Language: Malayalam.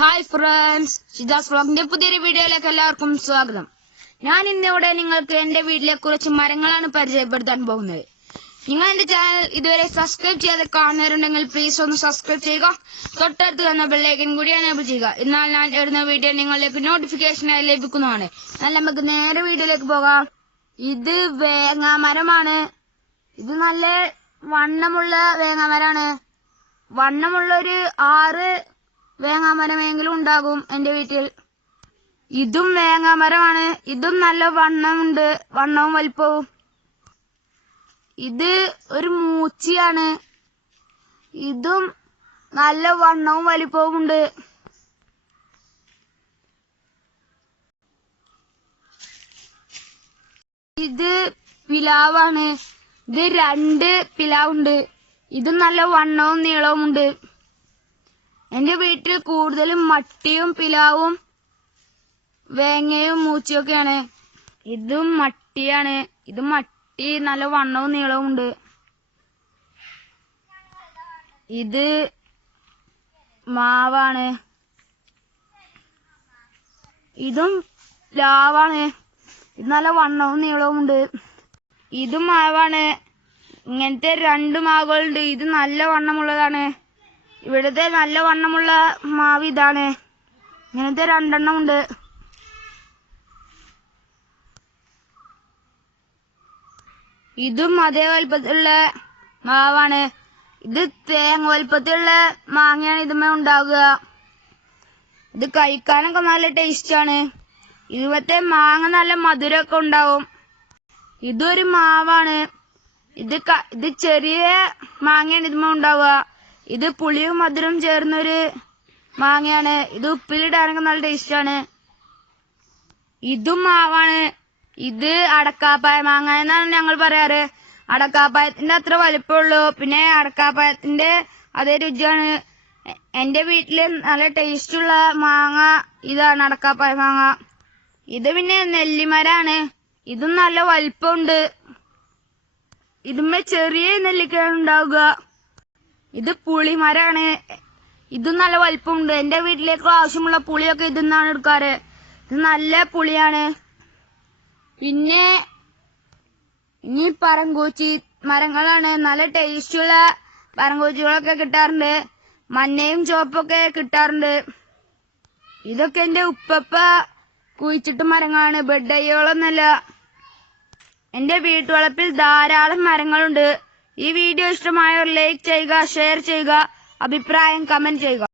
ഹായ് ഫ്രണ്ട്സ് ഷിദാസ് വ്ളോഗിന്റെ പുതിയൊരു വീഡിയോയിലേക്ക് എല്ലാവർക്കും സ്വാഗതം. ഞാൻ ഇന്നിവിടെ നിങ്ങൾക്ക് എന്റെ വീട്ടിലെ കുറച്ച് മരങ്ങളാണ് പരിചയപ്പെടുത്താൻ പോകുന്നത്. നിങ്ങൾ എന്റെ ചാനൽ ഇതുവരെ സബ്സ്ക്രൈബ് ചെയ്യാതെ കാണുന്നവരുണ്ടെങ്കിൽ പ്ലീസ് ഒന്ന് സബ്സ്ക്രൈബ് ചെയ്യുക. തൊട്ടടുത്ത് തന്ന ബെല്ലൈക്കൻ കൂടി എനേബിൾ ചെയ്യുക. എന്നാൽ ഞാൻ ഇടുന്ന വീഡിയോ നിങ്ങളിലേക്ക് നോട്ടിഫിക്കേഷനായി ലഭിക്കുന്നതാണ്. എന്നാൽ നമുക്ക് നേരെ വീഡിയോയിലേക്ക് പോകാം. ഇത് വേങ്ങാമരമാണ്. ഇത് നല്ല വണ്ണമുള്ള വേങ്ങാമരാണ് വണ്ണമുള്ള ഒരു ആറ് വേങ്ങാമരമെങ്കിലും ഉണ്ടാകും എന്റെ വീട്ടിൽ. ഇതും വേങ്ങാമരമാണ്. ഇതും നല്ല വണ്ണമുണ്ട്. വണ്ണവും വലിപ്പവും. ഇത് ഒരു മൂച്ചിയാണ്. ഇതും നല്ല വണ്ണവും വലിപ്പവും ഉണ്ട്. ഇത് പിലാവാണ്. ഇത് രണ്ട് പിലാവുണ്ട്. ഇത് നല്ല വണ്ണവും നീളവും ഉണ്ട് എന്റെ വീട്ടിൽ കൂടുതലും മട്ടിയും പിലാവും വേങ്ങയും മൂച്ചയൊക്കെയാണ്. ഇതും മട്ടിയാണ്. ഇത് മട്ടി നല്ല വണ്ണവും നീളവും ഉണ്ട്. ഇത് മാവാണ്. ഇതും ലാവാണ്. ഇത് നല്ല വണ്ണവും നീളവും ഉണ്ട്. ഇതും മാവാണ്. ഇങ്ങനത്തെ രണ്ട് മാവുകളുണ്ട്. ഇത് നല്ല വണ്ണമുള്ളതാണ്. ഇവിടുത്തെ നല്ല വണ്ണമുള്ള മാവ് ഇതാണ്. ഇങ്ങനത്തെ രണ്ടെണ്ണം ഉണ്ട്. ഇതും അതേ വലുപ്പത്തിലുള്ള മാവാണ്. ഇത് തേങ്ങ വലുപ്പത്തിലുള്ള മാങ്ങയാണ് ഇതുമേ ഉണ്ടാവുക. ഇത് കഴിക്കാനൊക്കെ നല്ല ടേസ്റ്റ് ആണ്. ഇതുമത്തെ മാങ്ങ നല്ല മധുരമൊക്കെ ഉണ്ടാവും. ഇതൊരു മാവാണ്. ഇത് ഇത് ചെറിയ മാങ്ങയാണ് ഇതുമേ ഉണ്ടാവുക. ഇത് പുളിയും മധുരം ചേർന്നൊരു മാങ്ങയാണ്. ഇത് ഉപ്പിലിടാനൊക്കെ നല്ല ടേസ്റ്റ് ആണ് ഇതും മാവാണ്. ഇത് അടക്കാപ്പായ മാങ്ങ എന്നാണ് ഞങ്ങൾ പറയാറ്. അടക്കാപ്പായത്തിന്റെ അത്ര വലിപ്പമുള്ളൂ. പിന്നെ അടക്കാപ്പായത്തിന്റെ അതേ രുചിയാണ്. എന്റെ വീട്ടിൽ നല്ല ടേസ്റ്റുള്ള മാങ്ങ ഇതാണ് അടക്കാപ്പായ മാങ്ങ. ഇത് പിന്നെ നെല്ലിമരാണ്. ഇതും നല്ല വലിപ്പമുണ്ട്. ഇതുമ്മേ ചെറിയ നെല്ലിക്കയാണ് ഉണ്ടാവുക. ഇത് പുളിമരാണ്. ഇതും നല്ല വലിപ്പമുണ്ട്. എന്റെ വീട്ടിലേക്ക് ആവശ്യമുള്ള പുളിയൊക്കെ ഇതിൽ നിന്നാണ് എടുക്കാറ്. ഇത് നല്ല പുളിയാണ്. പിന്നെ ഇനി പറങ്കൂച്ചി മരങ്ങളാണ്. നല്ല ടേസ്റ്റുള്ള പറങ്കൂച്ചികളൊക്കെ കിട്ടാറുണ്ട്. മഞ്ഞയും ചുവപ്പൊക്കെ കിട്ടാറുണ്ട്. ഇതൊക്കെ എന്റെ ഉപ്പപ്പ കുഴിച്ചിട്ട് മരങ്ങളാണ്. ബെഡ് തൈകളൊന്നല്ല എന്റെ വീട്ടുവളപ്പിൽ ധാരാളം മരങ്ങളുണ്ട്. ഈ വീഡിയോ ഇഷ്ടമായവർ ലൈക്ക് ചെയ്യുക ഷെയർ ചെയ്യുക അഭിപ്രായം കമന്റ് ചെയ്യുക.